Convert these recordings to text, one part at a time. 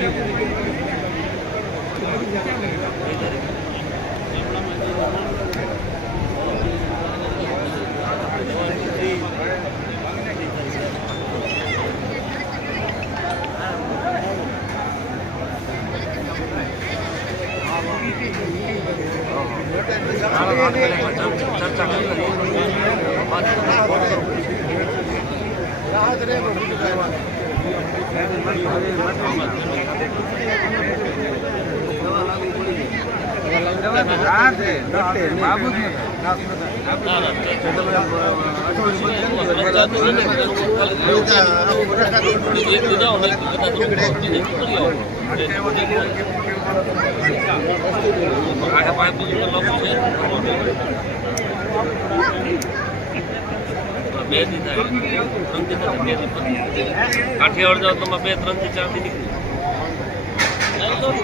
Gracias. બે દીધા ત્રણ દીધા બે દીધા કાઠિયાવાડ જાવ તો બે ત્રણ થી ચાર થી ગામ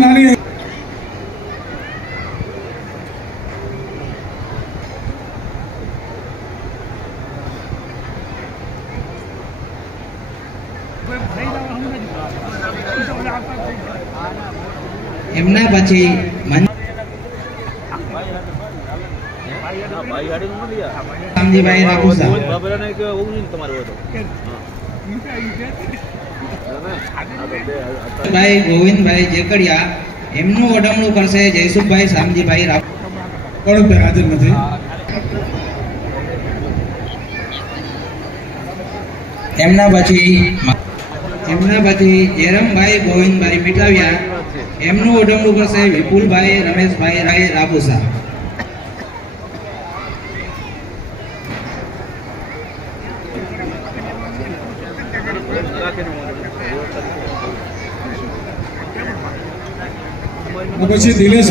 નાની એમના પછી મન- રામજીભાઈ રાઘુસા. ભાઈ ગોવિંદભાઈ જેકડિયા એમનું ઓઢમણું કરશે જયસુખભાઈ શામજીભાઈ રાવ પણ હાજર નથી? એમના પછી એમના પછી જેરમભાઈ ગોવિંદભાઈ મીઠાવિયા એમનું ઓઢમણું કરશે વિપુલભાઈ રમેશભાઈ રાય રાબુસા. પછી દિલેશ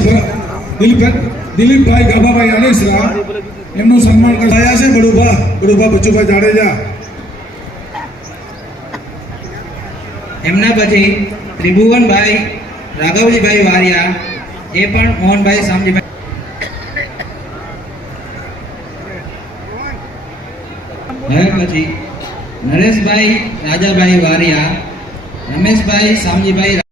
દિલીપભાઈ ગાભાભાઈ આડેસરા એમનું સન્માન કરાયા છે બડુભા બડુભા બચુભાઈ જાડેજા. એમના પછી ત્રિભુવનભાઈ, રાઘવજીભાઈ વારિયા, એ પણ મોહનભાઈ શામજીભાઈ હવે પછી નરેશભાઈ, રાજાભાઈ વારિયા, રમેશભાઈ શામજીભાઈ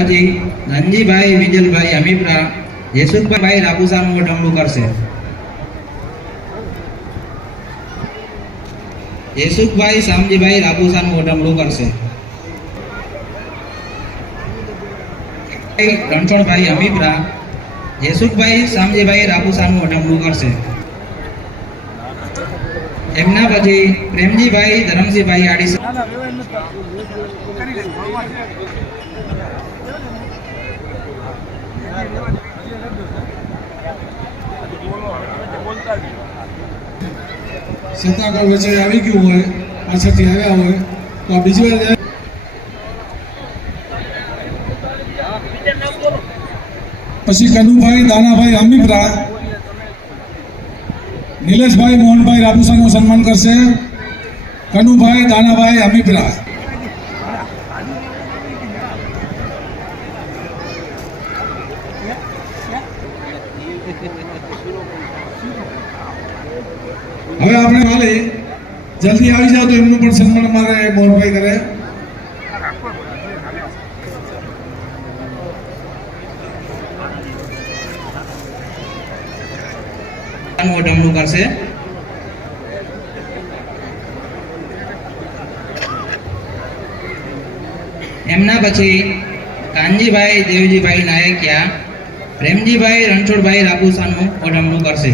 પછી ધનજીભાઈ વિજલભાઈ અમીપરા યશુભાઈ રાબુસાનું વટમણું કરશે. યશુભાઈ શામજીભાઈ રાબુસાનું વટમણું કરશે. રણછોડભાઈ અમીપરા યશુભાઈ શામજીભાઈ રાબુસાનું વટમણું કરશે. એમના પછી પ્રેમજીભાઈ, ધરમજીભાઈ આડીસા સત્તાગળ વચ્ચે આવી ગયું હોય, પાછળથી આવ્યા હોય, તો આ બીજી વાર પછી કનુભાઈ, દાનાભાઈ અમીપરા નિલેશભાઈ, મોહનભાઈ રાબુસાનું સન્માન કરશે. કનુભાઈ, દાનાભાઈ અમીપરા હવે આપણે હાલે. જલ્દી આવી જાવ તો એમનું પણ સન્માન મારે મોહનભાઈ કરે. મોઢમણું કરશે. એમના પછી કાનજીભાઈ દેવજીભાઈ નાયકિયા, પ્રેમજીભાઈ રણછોડભાઈ રાપુસાનું ઓઢમણું કરશે.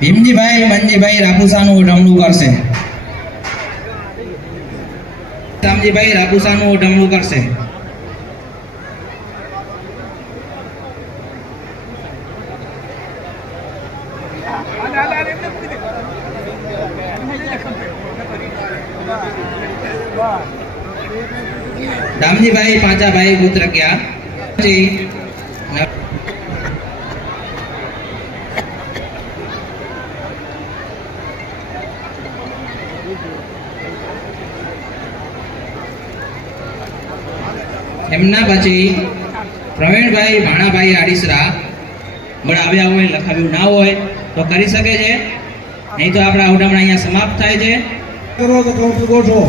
ભીમજીભાઈ મંજીભાઈ રાબુસાનું ઓઢમણું કરશે. શામજીભાઈ રાબુસાનું ઓઢમણું કરશે. રામજીભાઈ પાંચાભાઈ પુત્ર ક્યાં એમના પછી પ્રવીણભાઈ ભાણાભાઈ આડીસરા બળ આવ્યા હોય, લખાવ્યું ના હોય, તો કરી શકે છે. નહીં તો આપણા ઉડામણા અહીંયા સમાપ્ત થાય છે. કરો તો કૌશ ગોઠવો.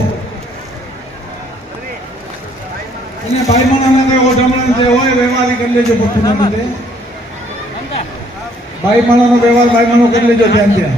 એને ભાઈમાણાના કઈ ઓઢમણા જે હોય, વ્યવહારી કરી લેજો પટ્ટુના લીધે. ભાઈમાણાનો વ્યવહાર ભાઈમાનો કરી લેજો ધ્યાન ત્યાં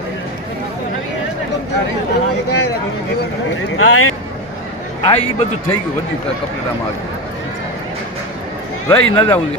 આ એ બધું થઈ ગયું બધી કપડામાં આવી રહી ન જવું